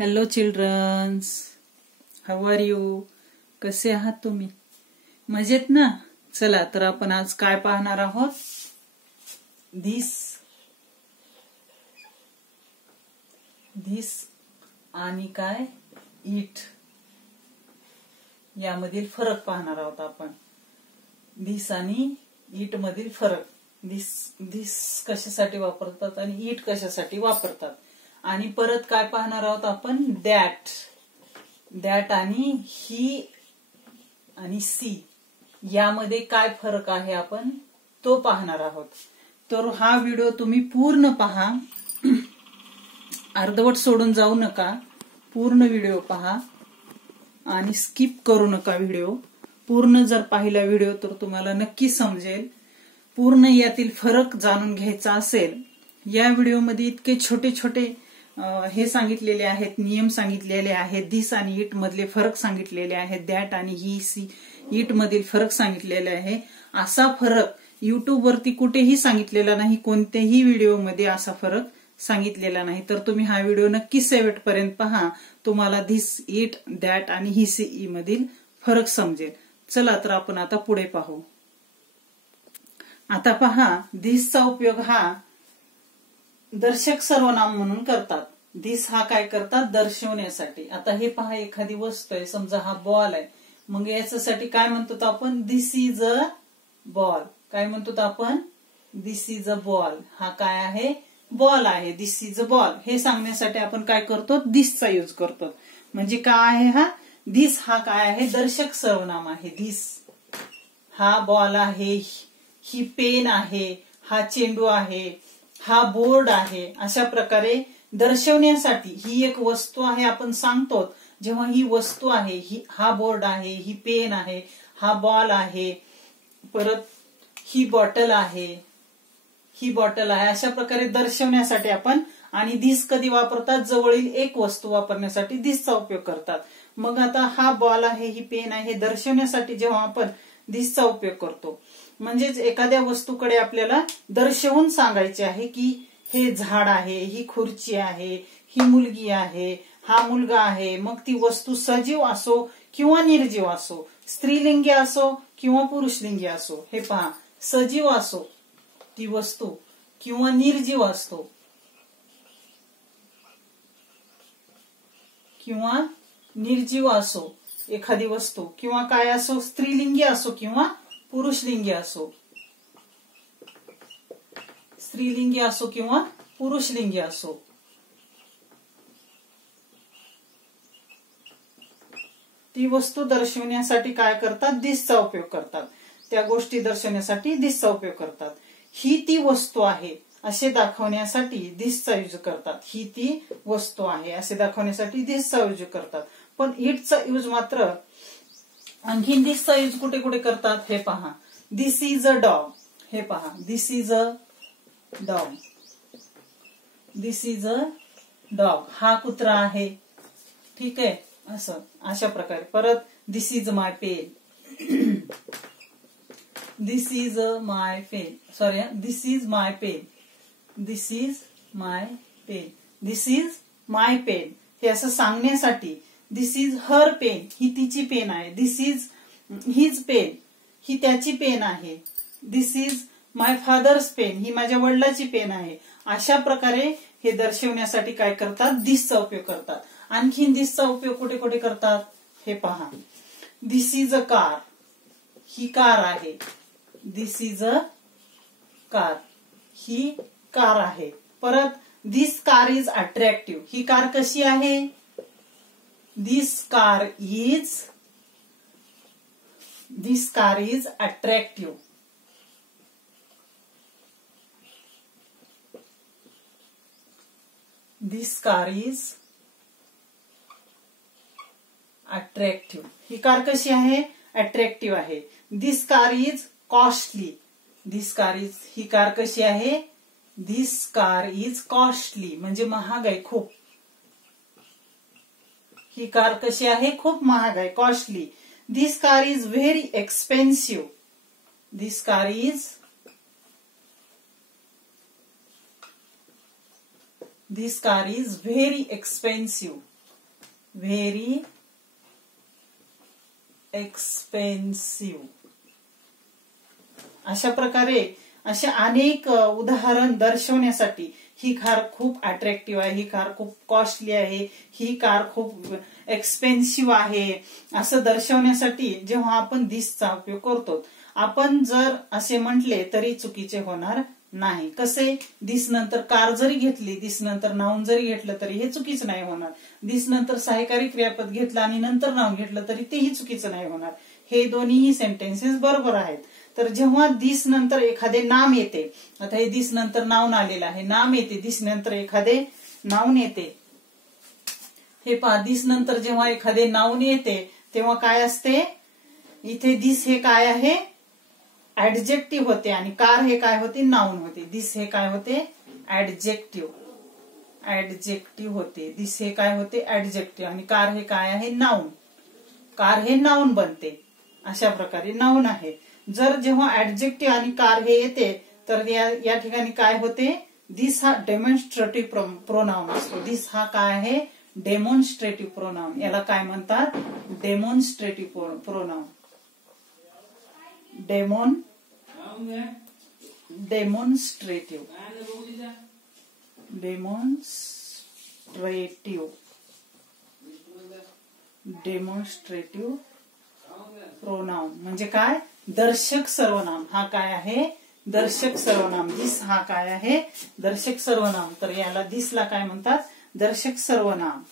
Hello childrens, how are you? कसे आहात तुम्ही? मजेत ना? चला तर आपण आज काय पाहणार आहोत? धिस आणि काय इट यामधील फरक पाहणार आहोत आपण. धिस आणि इट मधील फरक. धिस कशासाठी वापरतात आणि इट कशासाठी वापरतात. आणि परत काय पाहणार आहोत आपण? दॅट आणि ही आणि सी यामध्ये काय फरक आहे आपण तो पाहणार आहोत. तर हा व्हिडिओ तुम्ही पूर्ण पहा, अर्धवट सोडून जाऊ नका. पूर्ण व्हिडिओ पहा आणि स्किप करू नका व्हिडिओ. पूर्ण जर पाहिला व्हिडिओ तर तुम्हाला नक्की समजेल. पूर्ण यातील फरक जाणून घ्यायचा असेल, या व्हिडिओमध्ये इतके छोटे छोटे हे सांगितलेले आहेत, नियम सांगितलेले आहेत. धिस आणि इट मधले फरक सांगितलेले आहेत. दॅट आणि ही सी इट मधील फरक सांगितलेले आहे. असा फरक युट्यूब वरती कुठेही सांगितलेला नाही. कोणत्याही व्हिडिओमध्ये असा फरक सांगितलेला नाही. तर तुम्ही हा व्हिडिओ नक्की शेवटपर्यंत पहा. तुम्हाला धिस, इट, दॅट आणि ही सी मधील फरक समजेल. चला तर आपण आता पुढे पाहू. आता पहा, धिसचा उपयोग हा दर्शक सर्वनाम म्हणून करतात. धिस हा काय करतात? दर्शवण्यासाठी. आता हे पहा, एखादी वस्तू आहे, समजा हा बॉल आहे. मग याच्यासाठी काय म्हणतो आपण? This is a ball. काय म्हणतो आपण? This is a ball. हा काय आहे? बॉल आहे. धिस इज अ बॉल हे सांगण्यासाठी आपण काय करतो? धिसचा यूज करतो. म्हणजे काय आहे हा? धिस हा काय आहे? दर्शक सर्वनाम आहे. धिस हा बॉल आहे, ही पेन आहे, हा चेंडू आहे, हा बोर्ड आहे. अशा प्रकारे दर्शवण्यासाठी ही एक वस्तू आहे आपण सांगतो. जेव्हा ही वस्तू आहे, हा बोर्ड आहे, ही पेन आहे, हा बॉल आहे, परत ही बॉटल आहे, ही बॉटल आहे. अशा प्रकारे दर्शवण्यासाठी आपण. आणि धिस कधी वापरतात? जवळील एक वस्तू वापरण्यासाठी धिसचा उपयोग करतात. मग आता हा बॉल आहे, ही पेन आहे, हे दर्शवण्यासाठी जेव्हा आपण धिसचा उपयोग करतो. म्हणजेच एखाद्या वस्तूकडे आपल्याला दर्शवून सांगायचे आहे की हे झाड आहे, ही खुर्ची आहे, ही मुलगी आहे, हा मुलगा आहे. मग ती वस्तू सजीव असो किंवा निर्जीव असो, स्त्रीलिंगी असो किंवा पुरुषलिंगी असो. हे पहा, सजीव असो ती वस्तू किंवा निर्जीव असतो किंवा निर्जीव असो एखादी वस्तू, किंवा काय असो, स्त्रीलिंगी असो किंवा पुरुषलिंगी असो. स्त्रीलिंगी असो किंवा पुरुषलिंगी असो. ती वस्तू दर्शवण्यासाठी काय करतात? धिसचा उपयोग करतात. त्या गोष्टी दर्शवण्यासाठी धिसचा उपयोग करतात. ही ती वस्तू आहे असे दाखवण्यासाठी धिसचा यूज करतात. ही ती वस्तू आहे असे दाखवण्यासाठी धिसचा यूज करतात. पण इटचा यूज मात्र आणखी धिसचा यूज कुठे कुठे करतात हे पहा. This is a dog. हे पहा, this is a dog. This is a dog. हा कुत्रा आहे. ठीक आहे, असं अशा प्रकारे. परत this is my pen. This is my pen. Sorry, this is my pen. This is my pen. This is my pen हे असं सांगण्यासाठी. This is her pen. ही तिची पेन आहे. This is his pen. ही त्याची पेन आहे. This is my father's pen. ही माझ्या वडिलाची पेन आहे. अशा प्रकारे हे दर्शवण्यासाठी काय करतात? धिसचा उपयोग करतात. आणखीन धिसचा उपयोग कुठे कुठे करतात हे पहा. This is a car. ही कार आहे. This is a car. ही कार आहे. परत धिस कार इज अट्रॅक्टिव्ह. ही कार कशी आहे? This car is attractive. This car is attractive. ही कार कशी आहे? अट्रॅक्टिव्ह आहे. This car is costly. ही कार कशी आहे? धिस कार इज कॉस्टली म्हणजे महाग आहे खूप. ही कार कशी आहे? खूप महाग आहे, costly. This car is very expensive. This car is This car is very expensive. Very expensive. अशा प्रकारे असे अनेक उदाहरण दर्शवण्यासाठी ही कार खूप अट्रॅक्टिव्ह आहे, ही कार खूप कॉस्टली आहे, ही कार खूप एक्सपेन्सिव्ह आहे असं दर्शवण्यासाठी जेव्हा आपण दिसचा उपयोग करतो, आपण जर असे म्हटले तरी चुकीचे होणार नाही. कसे? दिस नंतर कार जरी घेतली, दिस नंतर नाउन जरी घेतलं तरी हे चुकीचं नाही होणार. दिस नंतर सहाय्यकारी क्रियापद घेतलं आणि नंतर नाउन घेतलं तरी तेही चुकीचं नाही होणार. हे दोन्हीही सेंटेन्सेस बरोबर आहेत. तर जेव्हा दिस नंतर एखादे नाम येते, आता हे दिस नंतर नाउन आलेलं आहे, नाम येते, दिस नंतर एखादे नाउन येते. हे पहा, दिस नंतर जेव्हा एखादे नाउन येते तेव्हा काय असते, इथे दिस हे काय आहे, ऍडजेक्टिव्ह होते आणि कार हे काय होते, नाउन होते. दिस हे काय होते, ऍडजेक्टिव्ह होते. दिस हे काय होते, ऍडजेक्टिव्ह, आणि कार हे काय आहे, नाउन. कार हे नाउन बनते. अशा प्रकारे नाउन आहे. जर जेव्हा ऍडजेक्टिव्ह आणि कार हे येते तर या ठिकाणी काय होते, दिस हा डेमॉन्स्ट्रेटिव्ह प्रोनाउन असतो. दिस हा काय आहे, डेमॉन्स्ट्रेटिव्ह प्रोनाउन. याला काय म्हणतात, डेमॉन्स्ट्रेटिव्ह प्रोनाउन. डेमॉन्स्ट्रेटिव्ह प्रोनाउन म्हणजे काय, दर्शक सर्वनाम. हा काय आहे, दर्शक सर्वनाम. दिस हा काय आहे, दर्शक सर्वनाम. तर याला दिसला काय म्हणतात, दर्शक सर्वनाम.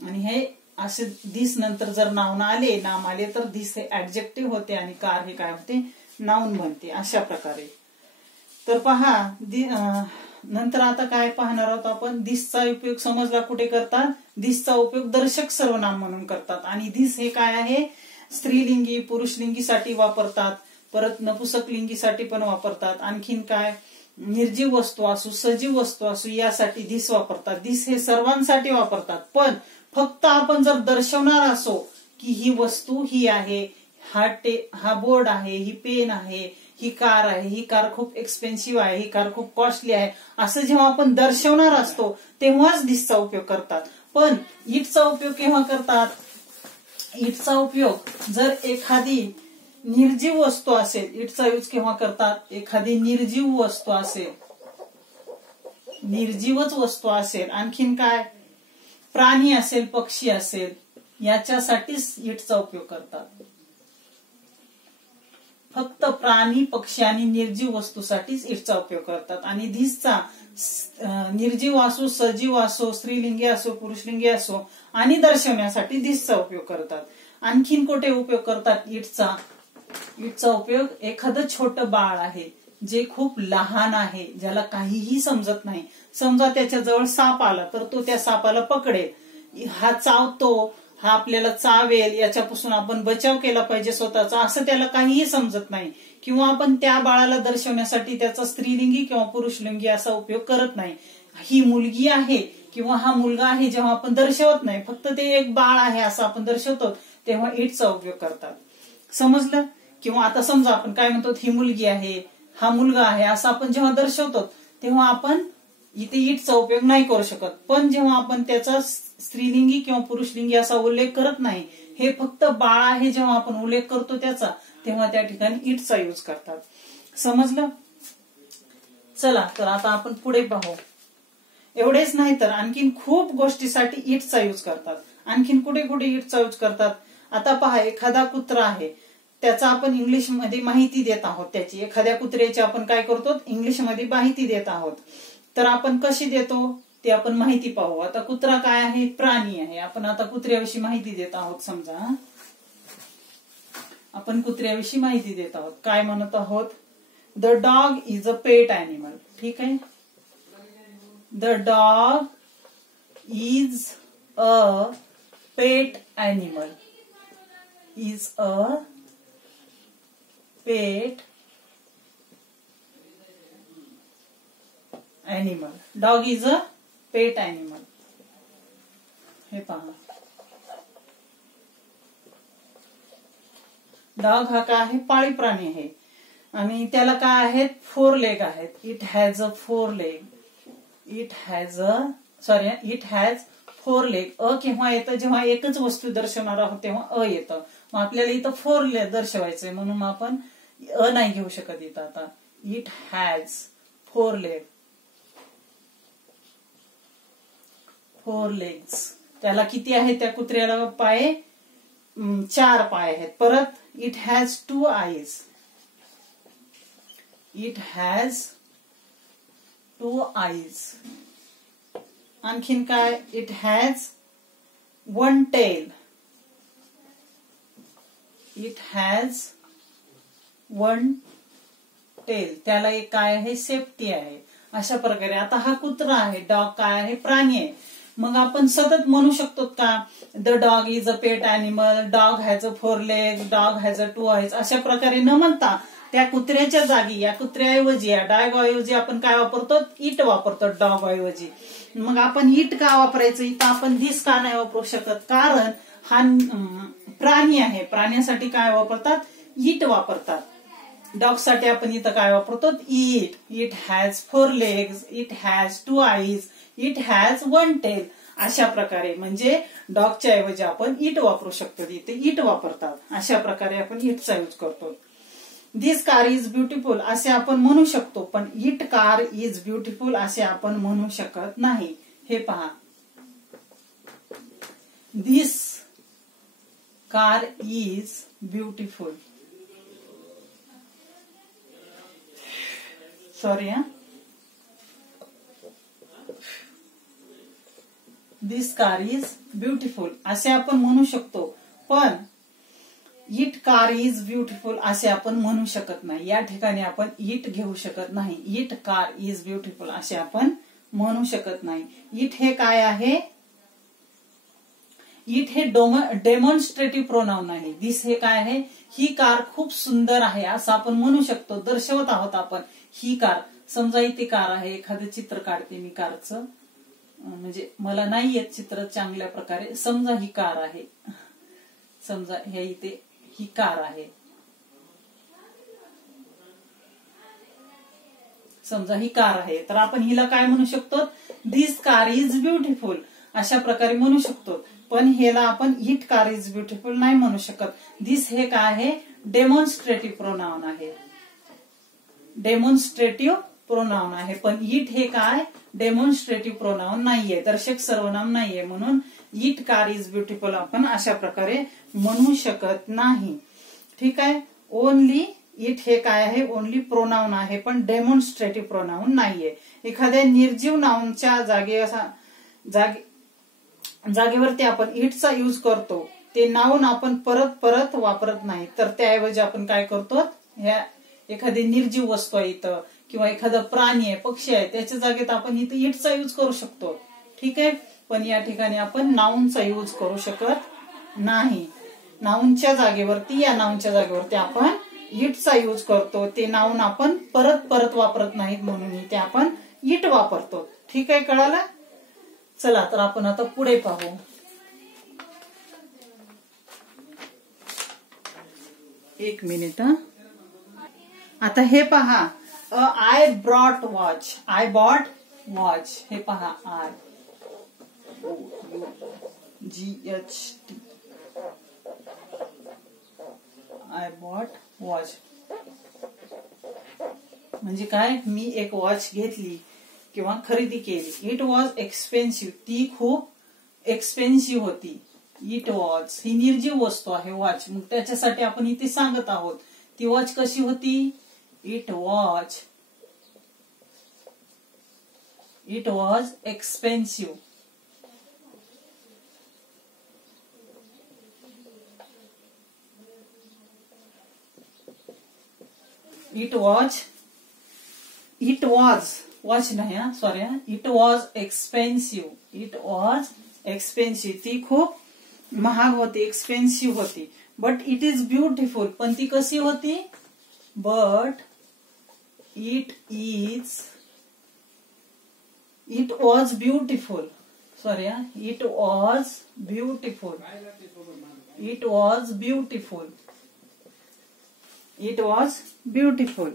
आणि हे असे दिस नंतर जर नाम आले तर दिस हे ऍडजेक्टिव्ह होते आणि कार हे काय होते, नाउन बनते. अशा प्रकारे. तर पहा, नंतर आता काय पाहणार आहोत आपण, दिसचा उपयोग समजला कुठे करतात, दिसचा उपयोग दर्शक सर्वनाम म्हणून करतात. आणि दिस हे काय आहे, स्त्रीलिंगी पुरुषलिंगीसाठी वापरतात, परत नपुसकलिंगीसाठी पण वापरतात. आणखीन काय, निर्जीव वस्तू असो सजीव वस्तू असो यासाठी दिस वापरतात. दिस हे सर्वांसाठी वापरतात. पण फक्त आपण जर दर्शवणार असो की ही वस्तू ही आहे, हा बोर्ड आहे, ही पेन आहे, ही कार आहे, ही कार खूप एक्सपेन्सिव्ह आहे, ही कार खूप कॉस्टली आहे, असं जेव्हा आपण दर्शवणार असतो तेव्हाच दिसचा उपयोग करतात. पण इटचा उपयोग केव्हा करतात, इटचा उपयोग जर एखादी निर्जीव वस्तू असेल, इटचा यूज केव्हा करतात, एखादी निर्जीव वस्तू असेल, निर्जीवच वस्तू असेल, आणखीन काय, प्राणी असेल, पक्षी असेल, याच्यासाठीच इटचा उपयोग करतात. फक्त प्राणी पक्षी आणि निर्जीव वस्तूसाठीच इटचा उपयोग करतात. आणि दिसचा निर्जीव असो सजीव असो स्त्रीलिंगी असो पुरुषलिंगी असो आणि दर्शवण्यासाठी दिसचा उपयोग करतात. आणखीन कुठे उपयोग करतात इटचा, इटचा उपयोग एखादं छोटं बाळ आहे जे खूप लहान आहे, ज्याला काहीही समजत नाही, समजा त्याच्याजवळ साप आला तर तो त्या सापाला पकडेल, हा चावतो, हा आपल्याला चावेल, याच्यापासून आपण बचाव केला पाहिजे स्वतःचा, असं त्याला काहीही समजत नाही. किंवा आपण त्या बाळाला दर्शवण्यासाठी त्याचा स्त्रीलिंगी किंवा पुरुषलिंगी असा उपयोग करत नाही. ही मुलगी आहे किंवा हा मुलगा आहे जेव्हा आपण दर्शवत नाही, फक्त ते एक बाळ आहे असं आपण दर्शवतो, तेव्हा इटचा उपयोग करतात. समजलं? किंवा आता समजा आपण काय म्हणतो, ही मुलगी आहे, हा मुलगा आहे असं आपण जेव्हा दर्शवतो तेव्हा आपण इथे इटचा उपयोग नाही करू शकत. पण जेव्हा आपण त्याचा स्त्रीलिंगी किंवा पुरुषलिंगी असा उल्लेख करत नाही, हे फक्त बाळ आहे जेव्हा आपण उल्लेख करतो त्याचा, तेव्हा त्या ठिकाणी इटचा यूज करतात. समजलं? चला तर आता आपण पुढे पाहू. एवढेच नाही तर आणखीन खूप गोष्टीसाठी इटचा यूज करतात. आणखीन कुठे कुठे इटचा यूज करतात, आता पहा, एखादा कुत्रा आहे त्याचा आपण इंग्लिशमध्ये माहिती देत आहोत, त्याची एखाद्या कुत्र्याची आपण काय करतो, इंग्लिशमध्ये माहिती देत आहोत. तर आपण कशी देतो ते आपण माहिती पाहू. आता कुत्रा काय आहे, प्राणी आहे. आपण आता कुत्र्याविषयी माहिती देत आहोत. समजा आपण कुत्र्याविषयी माहिती देत आहोत. काय म्हणत आहोत, the dog is a pet animal. ठीक आहे, the dog is a pet animal, is a pet animal. Dog is a pet animal. हे पहा, डॉग हा काय आहे, पाळीव प्राणी आहे आणि त्याला काय आहेत, 4 लेग आहेत. It has a 4 leg. It has four leg. A केव्हा येतं, जेव्हा एकच वस्तू दर्शवणार आहोत तेव्हा अ येतं. मग आपल्याला इथं फोर लेग दर्शवायचंय म्हणून मग आपण अ नाही घेऊ शकत इथं. आता it has four leg, four legs. त्याला किती आहेत त्या कुत्र्याला पाय? 4 पाय आहेत. परत it has 2 eyes, it has 2 eyes. आणखीन काय? It has 1 tail, it has 1 tail. त्याला एक काय आहे? सेफ्टी आहे. अशा प्रकारे आता हा कुत्रा आहे, डॉग काय आहे? प्राणी आहे. मग आपण सतत म्हणू शकतो का the dog is a pet animal, dog has a 4 leg, dog has a 2 eyes. अशा प्रकारे न म्हणता त्या कुत्र्याच्या जागी, या कुत्र्याऐवजी, या डॉग ऐवजी आपण काय वापरतो? इट वापरतो डॉग ऐवजी. मग आपण इट का वापरायचं? इथं आपण धिस का नाही वापरू शकत? कारण हा प्राणी आहे. प्राण्यासाठी काय वापरतात? इट वापरतात. डॉग साठी आपण इथं काय वापरतो? It. It has 4 legs, it has 2 eyes, it has 1 tail. अशा प्रकारे म्हणजे डॉगच्या ऐवजी आपण इट वापरू शकतो. इथे इट वापरतात. अशा प्रकारे आपण इटचा यूज करतो. दिस कार इज ब्युटिफुल असे आपण म्हणू शकतो, पण इट कार इज ब्युटिफुल असे आपण म्हणू शकत नाही. हे पहा, दिस कार इज ब्युटिफुल. सॉरी हा, दिस कार इज ब्युटिफुल असे आपण म्हणू शकतो, पण इट कार इज ब्युटिफुल असे आपण म्हणू शकत नाही. या ठिकाणी आपण इट घेऊ शकत नाही. इट कार इज ब्युटिफुल असे आपण म्हणू शकत नाही. इट हे काय आहे? इट हे डेमॉन्स्ट्रेटिव्ह प्रोनाउन आहे. दिस हे काय आहे? ही कार खूप सुंदर आहे असं आपण म्हणू शकतो. दर्शवत आहोत आपण ही कार. समजा इथे कार आहे, एखादं चित्र काढते मी कारचं, म्हणजे मला नाही येत चित्र चांगल्या प्रकारे. समजा ही कार आहे, समजा ह्या इथे ही कार आहे, समजा ही कार आहे, तर आपण हिला काय म्हणू शकतो? दिस कार इज ब्युटिफुल अशा प्रकारे म्हणू शकतो. पण ह्याला आपण इट कार इज ब्युटिफुल नाही म्हणू शकत. दिस हे काय आहे? डेमॉन्स्ट्रेटिव्ह प्रोनाउन आहे. डेमॉन्स्ट्रेटिव्ह प्रोनाउन आहे. पण इट हे काय? डेमॉन्स्ट्रेटिव्ह प्रोनाउन नाहीये, दर्शक सर्वनाम नाहीये. म्हणून इट कार इज ब्युटिफुल आपण अशा प्रकारे म्हणू शकत नाही. ठीक आहे. ओनली इट हे काय आहे? ओनली प्रोनाउन आहे, पण डेमॉन्स्ट्रेटिव्ह प्रोनाउन नाहीये. एखाद्या निर्जीव नाउनच्या जागेवरती आपण इटचा यूज करतो, ते नाउन आपण परत परत वापरत नाही. तर त्याऐवजी आपण काय करतो? ह्या एखादी निर्जीव वस्तू आहे इथं, किंवा एखादा प्राणी आहे, पक्षी आहे, त्याच्या जागेत आपण इथं इटचा यूज करू शकतो. ठीक आहे. पण या ठिकाणी आपण नाउनचा यूज करू शकत नाही. नाउनच्या जागेवरती, या नाउनच्या जागेवरती आपण इटचा यूज करतो. ते नाउन आपण परत परत वापरत नाहीत म्हणून इथे आपण इट वापरतो. ठीक आहे, कळालं? चला तर आपण आता पुढे पाहू. एक मिनिट हा. आता हे पहा, I brought watch, I bought watch. हे पहा, I GHT, I bought watch म्हणजे काय? मी एक वॉच घेतली किंवा खरेदी केली. इट वॉज एक्सपेन्सिव्ह, ती खूप एक्सपेन्सिव्ह होती. इट वॉच ही निर्जीव वस्तू आहे, वॉच. मग त्याच्यासाठी आपण इथे सांगत आहोत ती वॉच कशी होती? It was expensive. It was watch नाही हा, सॉरी हा. It was expensive, it was expensive. ती खूप महाग होती, एक्सपेन्सिव्ह होती. बट इट इज ब्युटिफुल, पण ती कशी होती? But it was beautiful. Sorry हा, it was beautiful, it was beautiful, it was beautiful.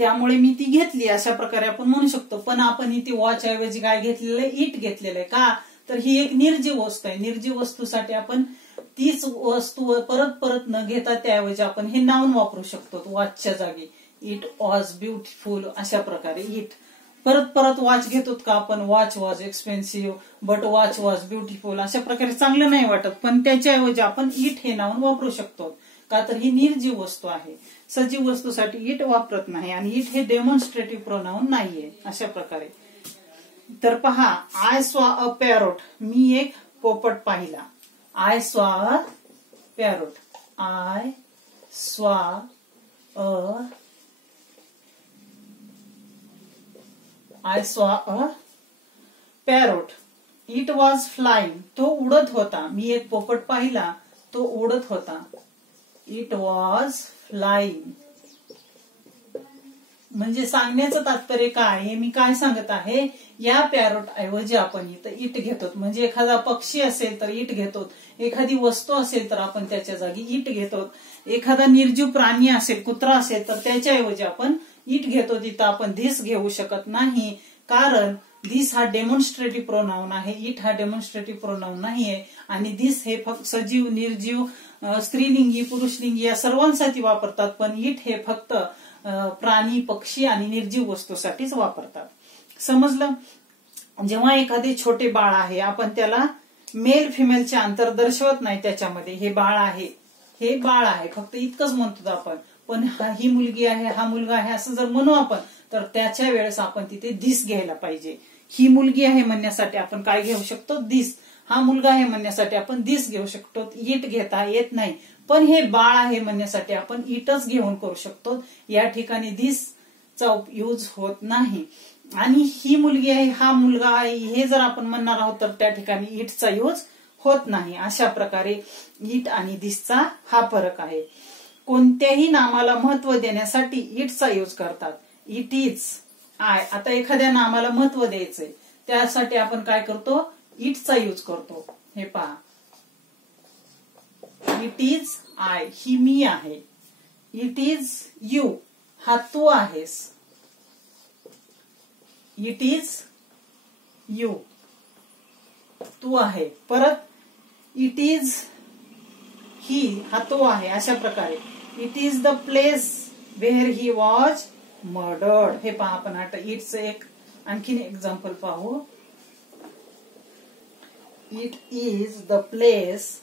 त्यामुळे मी ती घेतली, अशा प्रकारे आपण म्हणू शकतो. पण आपण इथे वॉच ऐवजी काय घेतलेलं आहे, इट घेतलेलं आहे. का तर ही एक निर्जीव वस्तू आहे. निर्जीव वस्तूसाठी आपण तीच वस्तू परत परत न घेता त्याऐवजी आपण हे नाउन वापरू शकतो वॉचच्या जागी. इट वॉज ब्युटिफुल, अशा प्रकारे इट. परत परत वॉच घेतो का आपण, watch was expensive but watch was beautiful, अशा प्रकारे चांगलं नाही वाटत. पण त्याच्याऐवजी आपण इट हे नाउन वापरू शकतो. का तर ही निर्जीव वस्तू आहे. सजीव वस्तूसाठी इट वापरत नाही आणि इट हे डेमॉन्स्ट्रेटिव्ह प्रोनाउन नाहीये, अशा प्रकारे. तर पहा, आय सॉ अ पॅरोट, मी एक पोपट पाहिला. I saw a parrot, I saw a I saw a parrot. It was flying. तो उडत होता. मी एक पोपट पाहिला, तो उडत होता. It was flying. म्हणजे सांगण्याचं तात्पर्य काय आहे, मी काय सांगत आहे, या पॅरोट ऐवजी आपण इथं इट घेतो. म्हणजे एखादा पक्षी असेल तर इट घेतो, एखादी वस्तू असेल तर आपण त्याच्या जागी इट घेतो, एखादा निर्जीव प्राणी असेल, कुत्रा असेल तर त्याच्याऐवजी आपण इट घेतो. तिथं आपण धिस घेऊ शकत नाही, कारण धिस हा डेमॉन्स्ट्रेटिव्ह प्रोनाउन आहे, इट हा डेमॉन्स्ट्रेटिव्ह प्रोनाउन नाहीये. आणि धिस हे फक्त सजीव, निर्जीव, स्त्रीलिंगी, पुरुषलिंगी या सर्वांसाठी वापरतात. पण इट हे फक्त प्राणी, पक्षी आणि निर्जीव वस्तूसाठीच वापरतात. समजलं? जेव्हा एखादे छोटे बाळ आहे, आपण त्याला मेल फिमेलचे अंतर दर्शवत नाही त्याच्यामध्ये. हे बाळ आहे, हे बाळ आहे, फक्त इतकंच म्हणतो आपण. पण ही मुलगी आहे, हा मुलगा आहे असं जर म्हणू आपण, तर त्याच्या वेळेस आपण तिथे धिस घ्यायला पाहिजे. ही मुलगी आहे म्हणण्यासाठी आपण काय घेऊ शकतो, धिस. हा मुलगा आहे म्हणण्यासाठी आपण धिस घेऊ शकतो, इट घेता येत नाही. पण हे बाळ आहे म्हणण्यासाठी आपण इटच घेऊन करू शकतो. या ठिकाणी धिसचा यूज होत नाही. आणि ही मुलगी आहे, हा मुलगा आहे, हे जर आपण म्हणणार आहोत तर त्या ठिकाणी इटचा यूज होत नाही. अशा प्रकारे इट आणि धिसचा हा फरक आहे. कोणत्याही नामाला महत्व देण्यासाठी इटचा यूज करतात. It is I. आता एखाद्या नामाला महत्व द्यायचंय, त्यासाठी आपण काय करतो, इटचा यूज करतो. हे पहा, इट इज आय, ही मी आहे. इट इज यू, हा तू आहेस. इट इज यू, तू आहे. परत इट इज ही, हा तो आहे. अशा प्रकारे it is the place where he was murdered. हे पहा, आपण आता इटचं एक आणखीन एक्झाम्पल पाहू. It is the place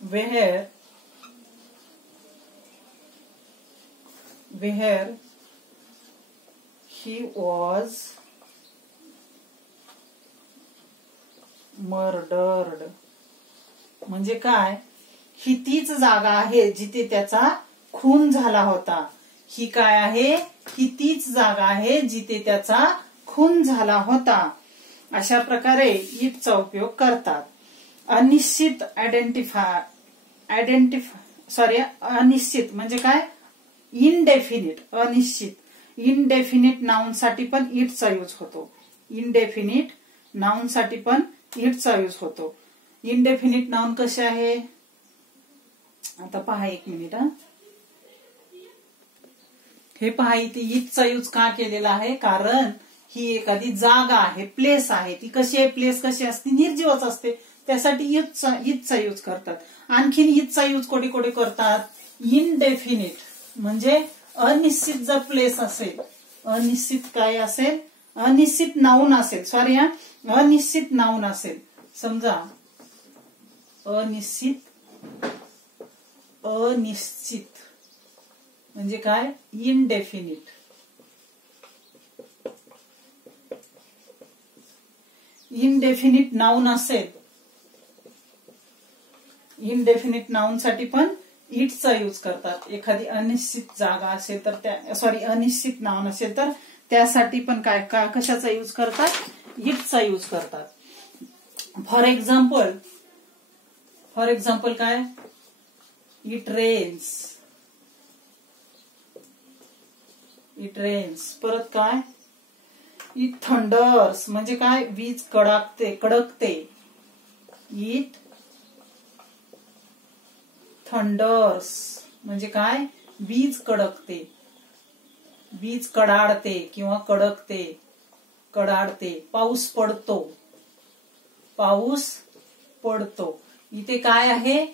where he was murdered. म्हणजे काय, ही तीच जागा आहे जिथे त्याचा खून झाला होता. ही काय आहे, ही तीच जागा आहे जिथे त्याचा खून झाला होता. अशा प्रकारे इटचा उपयोग करतात. अनिश्चित अनिश्चित म्हणजे काय, इनडेफिनिट. इनडेफिनिट नाउन साठी पण इटचा यूज होतो. इनडेफिनिट नाउन साठी पण इटचा यूज होतो. इनडेफिनिट नाउन कसे आहे, आता पहा एक मिनिट. हे पहा, इथे इटचा यूज का केलेला आहे, कारण ही एखादी जागा आहे, प्लेस आहे. ती कशी आहे, प्लेस कशी असते, निर्जीवच असते. त्यासाठी इटचा यूज करतात. आणखीन इटचा यूज कोठे कोठे करतात, इनडेफिनिट म्हणजे अनिश्चित जर प्लेस असेल, अनिश्चित काय असेल, अनिश्चित नाउन असेल, अनिश्चित नाउन असेल. समजा अनिश्चित म्हणजे काय, इनडेफिनिट. इनडेफिनिट नाउन असेल, इनडेफिनिट नाउन साठी पण इटचा यूज करतात. एखादी अनिश्चित जागा असेल तर अनिश्चित नाउन असेल तर त्यासाठी पण काय कशाचा यूज करतात, इटचा यूज करतात. फॉर एक्झाम्पल काय, इट रेन्स. परत काय, इट थंडर्स म्हणजे काय, वीज कडकते. इट थंडर्स म्हणजे काय, वीज कडकते, वीज कडाडते किंवा कडकते, कडाडते. पाऊस पडतो, पाऊस पडतो. इथे काय आहे,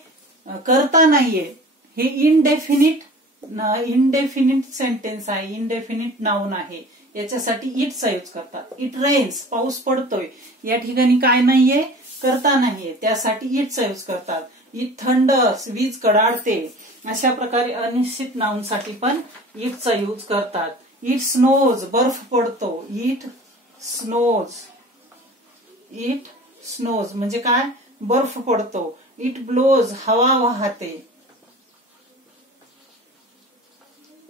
करता नाहीये, हे इनडेफिनिट सेंटेन्स आहे, इनडेफिनिट नाउन आहे. याच्यासाठी इटचा यूज करतात. इट रेन्स, पाऊस पडतोय. या ठिकाणी काय नाहीये, करता नाहीये, त्यासाठी इटचा यूज करतात. इट थंडर्स, वीज कडाडते. अशा प्रकारे अनिश्चित नाउन साठी पण इटचा यूज करतात. इट स्नोज, बर्फ पडतो. इट स्नोज, इट स्नोज म्हणजे काय, बर्फ पडतो. इट ब्लोज, हवा वाहते,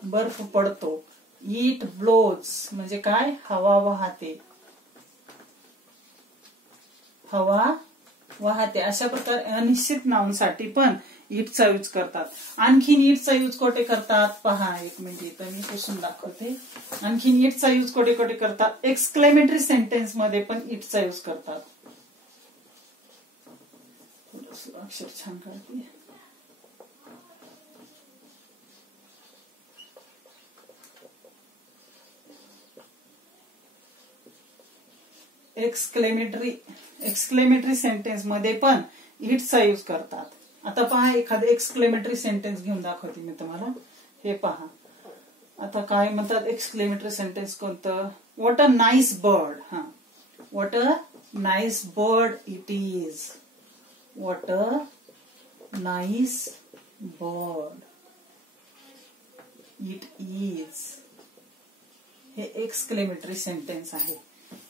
बर्फ पडतो. इट ब्लोज म्हणजे काय, हवा वाहते, हवा वाहते. अशा प्रकारे अनिश्चित नाउन साठी पण इटचा यूज करतात. आणखीन इटचा यूज कोठे करतात पहा, एक मिनिट इथं मी पुसून दाखवते. आणखीन इटचा यूज कोठे कोठे करतात, एक्सक्लेमेटरी सेंटेन्स मध्ये पण इटचा यूज करतात. अक्षर छान काढते. एक्सक्लेमेटरी सेंटेन्स मध्ये पण इटचा यूज करतात. आता पहा, एखादं एक्सक्लेमेटरी सेंटेन्स घेऊन दाखवते मी तुम्हाला. हे पहा, आता काय म्हणतात एक्सक्लेमेटरी सेंटेन्स कोणतं, व्हॉट अ नाईस बर्ड. हा, what a nice bird it is, what a nice bird it is. हे एक्सक्लेमेटरी सेंटेन्स आहे.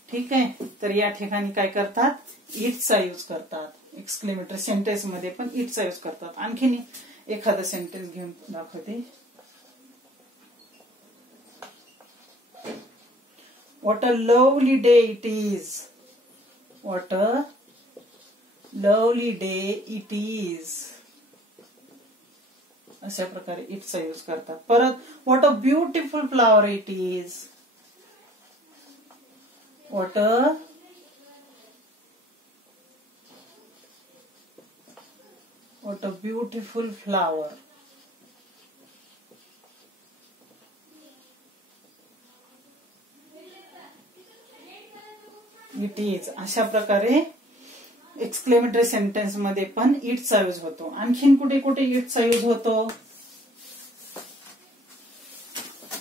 ठीक आहे, तर या ठिकाणी काय करतात, इटचा यूज करतात. एक्सक्लेमेटरी सेंटेन्स मध्ये पण इटचा यूज करतात. आणखीन एखादं सेंटेन्स घेऊन दाखवते. What a lovely day it is, what a lovely day it is. अशा प्रकारे इटचा यूज करतात. परत what a beautiful flower it is, what a beautiful flower. It is. अशा प्रकारे एक्सक्लेमेटरी सेंटेन्स मध्ये पण इटचा यूज होतो. आणखीन कुठे कुठे इटचा यूज होतो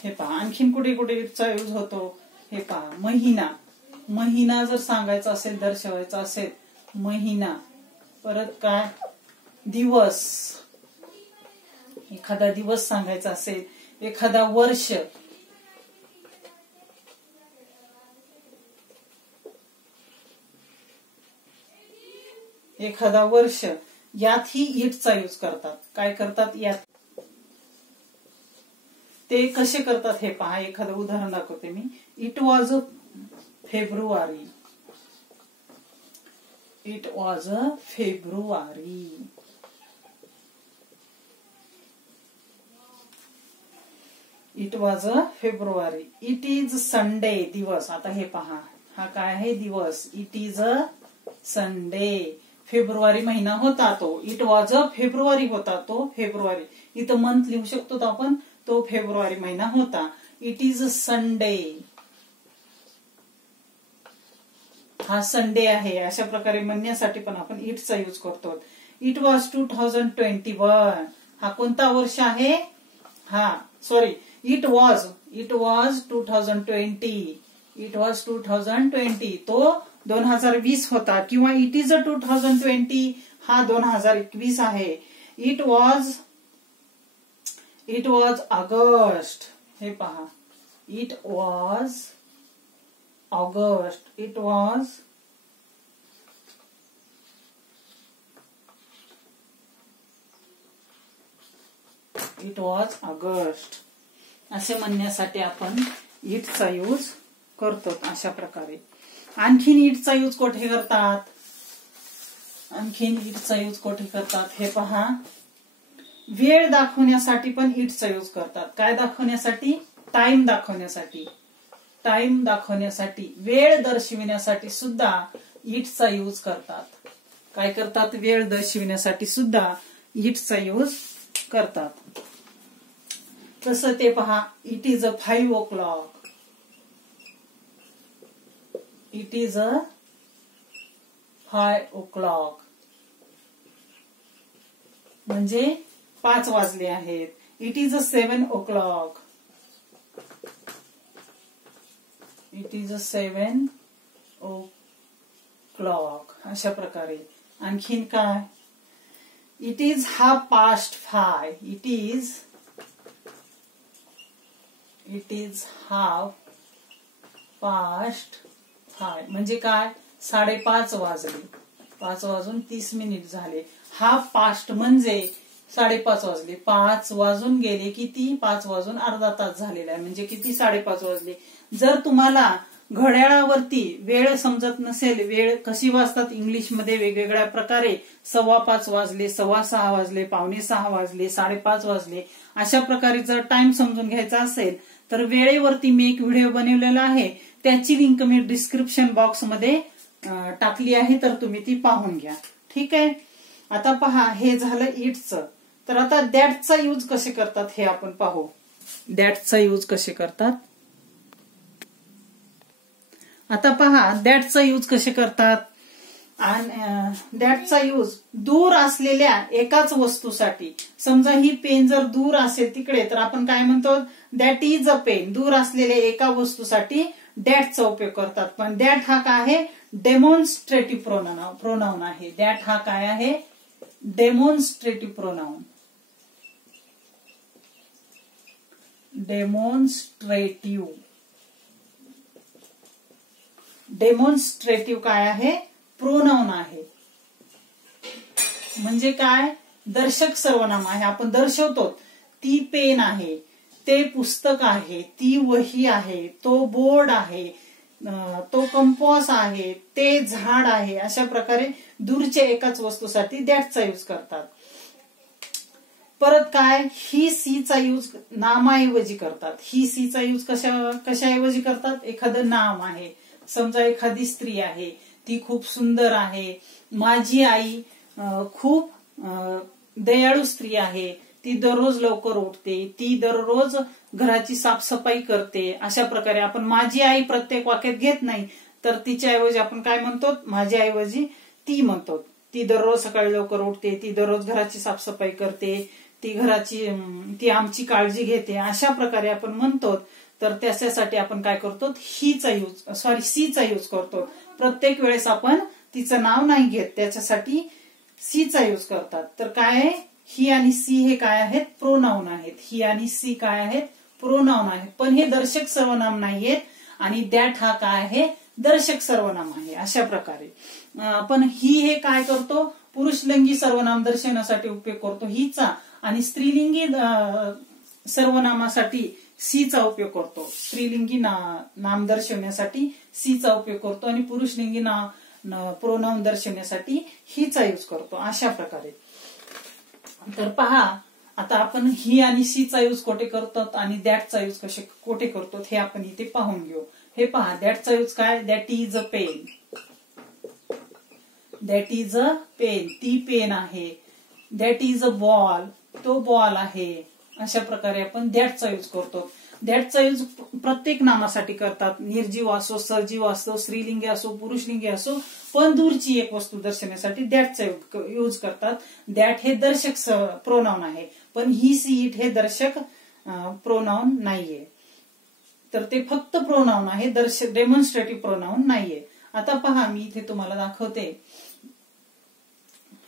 हे पहा. आणखीन कुठे कुठे इटचा यूज होतो हे पहा. महिना, महिना जर सांगायचा असेल, दर्शवायचा असेल, महिना. परत काय, दिवस, एखादा दिवस सांगायचा असेल, एखादा वर्ष, एखादा वर्ष, यातही इटचा यूज करतात. काय करतात यात, ते कसे करतात हे पहा. एखादं उदाहरण दाखवते मी. It was a February, it was a February. It was a February. It is Sunday, दिवस. आता हे पहा, हा काय आहे, दिवस. It is a Sunday. फेब्रुवारी महिना होता तो. इट वॉज अ फेब्रुवारी होता तो, फेब्रुवारी. इथं मंथ लिहू शकतो आपण, तो फेब्रुवारी महिना होता. इट इज अ संडे, हा संडे आहे. अशा प्रकारे म्हणण्यासाठी पण आपण इटचा यूज करतो. इट वॉज 2021, हा कोणता वर्ष आहे, हा sorry, it was 2020, it was 2020, तो 2020 होता. किंवा इट इज अ 2020, हा 2021 आहे. इट वॉज ऑगस्ट, हे पहा. It was August, it was August. असे म्हणण्यासाठी आपण इटचा यूज करतो. अशा प्रकारे आणखीन इटचा यूज कोठे करतात, आणखीन इटचा यूज कोठे करतात हे पहा. वेळ दाखवण्यासाठी पण इटचा यूज करतात. काय दाखवण्यासाठी, टाइम दाखवण्यासाठी. टाइम दाखवण्यासाठी, वेळ दर्शविण्यासाठी सुद्धा इटचा यूज करतात. काय करतात, वेळ दर्शविण्यासाठी सुद्धा इटचा यूज करतात. तसं ते पहा, it is a 5 o'clock. It is a 5 o'clock. म्हणजे 5 वाजले आहेत. It is a 7 o'clock. It is a 7 o'clock. अशा प्रकारे. आणखीन काय? It is 5:30. इट इज 5:30 म्हणजे काय? 5:30 वाजले. 5:30 झाले. 5:30 म्हणजे 5:30 वाजले. 5 वाजून गेले किती? 5 वाजून अर्धा तास झालेला आहे. म्हणजे किती? 5:30 वाजले. जर तुम्हाला घड्याळावरती वेळ समजत नसेल, वेळ कशी वाजतात इंग्लिशमध्ये वेगवेगळ्या प्रकारे, 5:15 वाजले, 6:15 वाजले, 5:45 वाजले, 5:30 वाजले, अशा प्रकारे जर टाइम समजून घ्यायचा असेल तर वेळेवरती मी एक व्हिडिओ बनवलेला आहे. त्याची लिंक मी डिस्क्रिप्शन बॉक्समध्ये टाकली आहे, तर तुम्ही ती पाहून घ्या. ठीक आहे. आता पहा, हे झालं इटचं. तर आता दॅटचा यूज कसे करतात हे आपण पाहू. दॅटचा यूज कसे करतात. आता पहा, दॅटचा यूज कसे करतात. आणि दॅटचा यूज दूर असलेल्या एकाच वस्तूसाठी. समजा ही पेन जर दूर असेल तिकडे, तर आपण काय म्हणतो? That is a pen. दूर असलेल्या एका वस्तूसाठी दॅटचा उपयोग करतात. पण दॅट हा काय आहे? डेमॉन्स्ट्रेटिव्ह प्रोनाउन आहे. दॅट हा काय आहे? Demonstrative pronoun. डेमॉन्स्ट्रेटिव्ह काय आहे? प्रोनाउन आहे. म्हणजे काय? दर्शक सर्वनाम आहे. आपण दर्शवतो. ती पेन आहे, ते पुस्तक आहे, ती वही आहे, तो बोर्ड आहे, तो कंपॉस आहे, ते झाड आहे. अशा प्रकारे दूरच्या एकाच वस्तूसाठी दॅटचा यूज करतात. परत काय? ही सीचा यूज नामाऐवजी करतात. ही सीचा यूज कशाऐवजी करतात? एखादं नाम आहे. समजा एखादी स्त्री आहे, ती खूप सुंदर आहे. माझी आई खूप दयाळू स्त्री आहे. ती दररोज लवकर उठते, ती दररोज घराची साफसफाई करते. अशा प्रकारे आपण माझी आई प्रत्येक वाक्यात घेत नाही, तर तिच्याऐवजी आपण काय म्हणतो? माझी ऐवजी ती म्हणतो. ती दररोज सकाळी लवकर उठते, ती दररोज घराची साफसफाई करते, ती आमची काळजी घेते. अशा प्रकारे आपण म्हणतो. तर त्याच्यासाठी आपण काय करतो? सीचा यूज करतो. प्रत्येक वेळेस आपण तिचं नाव नाही घेत, त्याच्यासाठी सीचा यूज करतात. तर काय आहे? ही आणि सी हे काय आहेत? प्रोनाउन आहेत. ही आणि सी काय आहेत? प्रोनाउन आहेत. पण हे दर्शक सर्वनाम नाहीयेत. आणि दॅट हा काय आहे? दर्शक सर्वनाम आहे. अशा प्रकारे आपण ही हे काय करतो? पुरुषलिंगी सर्वनाम दर्शवण्यासाठी उपयोग करतो हिचा, आणि स्त्रीलिंगी सर्वनामासाठी सीचा उपयोग करतो. स्त्रीलिंगी नाम दर्शवण्यासाठी सीचा उपयोग करतो, आणि पुरुषलिंगी प्रोनाउन दर्शवण्यासाठी हिचा यूज करतो. अशा प्रकारे. तर पहा, आता आपण ही आणि सीचा यूज कोठे करतात आणि दॅटचा यूज कोठे करतो हे आपण इथे पाहून घेऊ. हे पहा, दॅटचा यूज काय? That is a pen. That is a pen. ती पेन आहे. That is a ball. तो बॉल आहे. अशा प्रकारे आपण दॅटचा यूज करतो. दॅटचा यूज प्रत्येक नामासाठी करतात. निर्जीव असो, सजीव असो, स्त्रीलिंगी असो, पुरुषलिंगी असो, पण दूरची एक वस्तू दर्शवण्यासाठी दॅटचा यूज करतात. दॅट हे दर्शक प्रोनाउन आहे, पण ही, सी, इट हे दर्शक प्रोनाउन नाहीये. तर ते फक्त प्रोनाउन आहे, दर्शक डेमॉन्स्ट्रेटिव्ह प्रोनाउन नाहीये. आता पहा, मी इथे तुम्हाला दाखवते.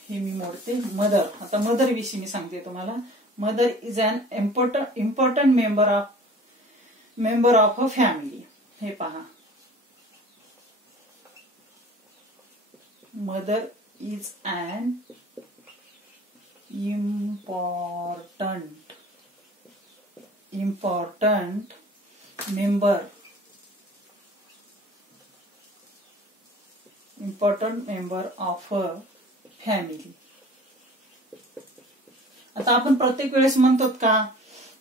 हे मी मोडते. मदर. आता मदर विषयी मी सांगते तुम्हाला. Mother is an important member of a family. हे पहा, mother is an important member of a family. आता आपण प्रत्येक वेळेस म्हणतो का,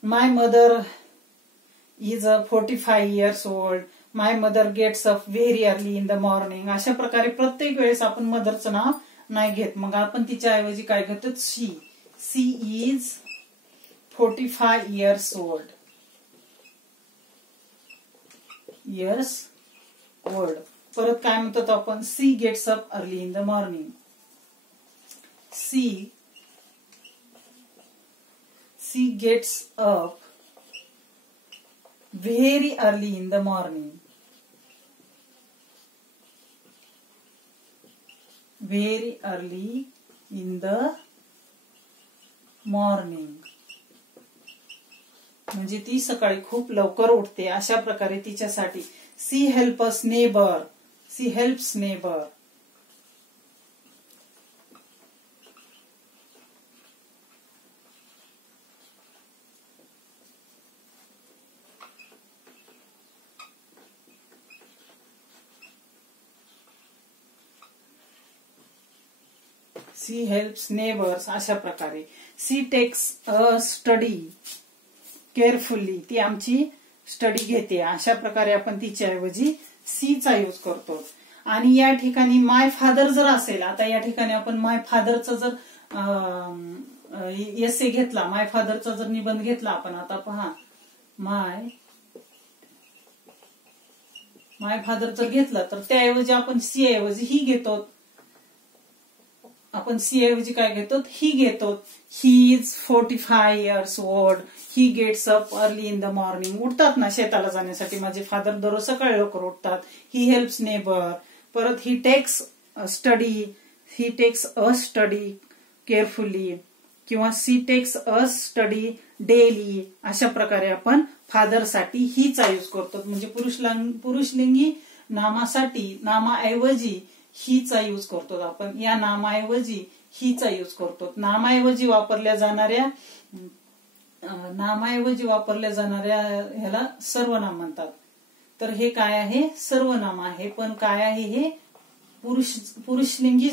my mother is 45 years old, my mother gets up very early in the morning. अशा प्रकारे प्रत्येक वेळेस आपण मदरचं नाव नाही घेत. मग आपण तिच्या ऐवजी काय घेतो? She. She is 45 years old. Years old. परत काय म्हणतो आपण, she gets up early in the morning. She gets up very early in the morning. Very early in the morning म्हणजे ती सकाळी खूप लवकर उठते. अशा प्रकारे तिच्यासाठी she helps neighbour. She helps neighbour. She helps neighbours. अशा प्रकारे she takes a study carefully. ती आमची स्टडी घेते. अशा प्रकारे आपण तिच्याऐवजी सी चा यूज करतो. आणि या ठिकाणी माय फादर जर असेल, आता या ठिकाणी आपण माय फादरचा जर एसे घेतला, माय फादरचा जर निबंध घेतला आपण, आता पहा माय फादर जर घेतला तर त्याऐवजी आपण सी ऐवजी ही घेतो. आपण सी ऐवजी काय घेतो, ही घेतो. He is 45 years old. He gets up early in the morning. उठतात ना शेताला जाण्यासाठी माझे फादर दररोज सकाळी लवकर उठतात. He helps neighbour. परत he takes study. He takes a study carefully किंवा she takes a study daily. अशा प्रकारे आपण फादरसाठी हीचा यूज करतो. म्हणजे पुरुषलिंगी नामासाठी नामाऐवजी हीचा यूज करतो आपण. या नामाऐवजी हीचा यूज करतो. नामाऐवजी वापरल्या जाणाऱ्या ह्याला सर्वनाम म्हणतात. तर हे काय आहे, सर्वनाम आहे. पण काय आहे, हे पुरुषलिंगी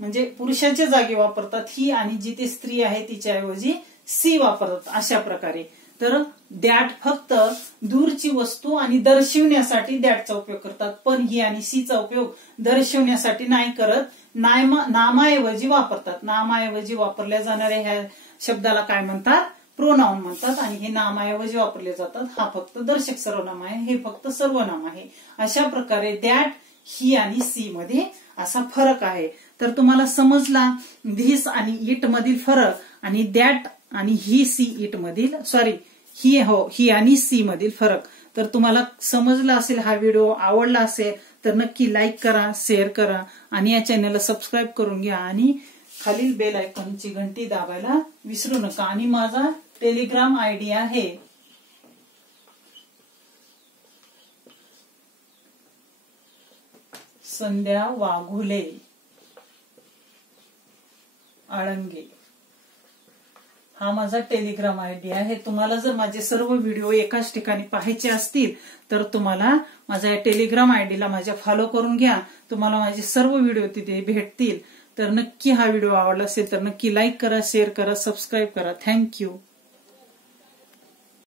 म्हणजे पुरुषाच्या जागी वापरतात ही, आणि जिथे स्त्री आहे तिच्याऐवजी सी वापरतात. अशा प्रकारे. तर दॅट फक्त दूरची वस्तू आणि दर्शवण्यासाठी दॅटचा उपयोग करतात. पण ही आणि सीचा उपयोग दर्शवण्यासाठी नाही करत. नामाऐवजी वापरतात. नामाऐवजी वापरल्या जाणाऱ्या ह्या शब्दाला काय म्हणतात, प्रोनाउन म्हणतात. आणि हे नामाऐवजी वापरले जातात. हा फक्त दर्शक सर्वनाम आहे, हे फक्त सर्वनाम आहे. अशा प्रकारे दॅट, ही आणि सी मध्ये असा फरक आहे. तर तुम्हाला समजला धिस आणि इट मधील फरक, आणि दॅट आणि ही सी इट मधील ही आणि सी मधील फरक. तर तुम्हाला समजला असेल, हा व्हिडिओ आवडला असेल तर नक्की लाईक करा, शेअर करा, आणि या चॅनलला सबस्क्राईब करून घ्या, आणि खालील बेल आयकॉनची घंटी दाबायला विसरू नका. आणि माझा टेलिग्राम आयडी आहे संध्या वाघुले आळंगे. हा माझा टेलिग्राम आयडी आहे. तुम्हाला जर माझे सर्व व्हिडिओ एकाच ठिकाणी पाहायचे असतील तर तुम्हाला माझ्या टेलिग्राम आयडीला माझ्या फॉलो करून घ्या. तुम्हाला माझे सर्व व्हिडिओ तिथे भेटतील. तर नक्की हा व्हिडिओ आवडला असेल तर नक्की लाईक करा, शेअर करा, सबस्क्राईब करा. थँक्यू.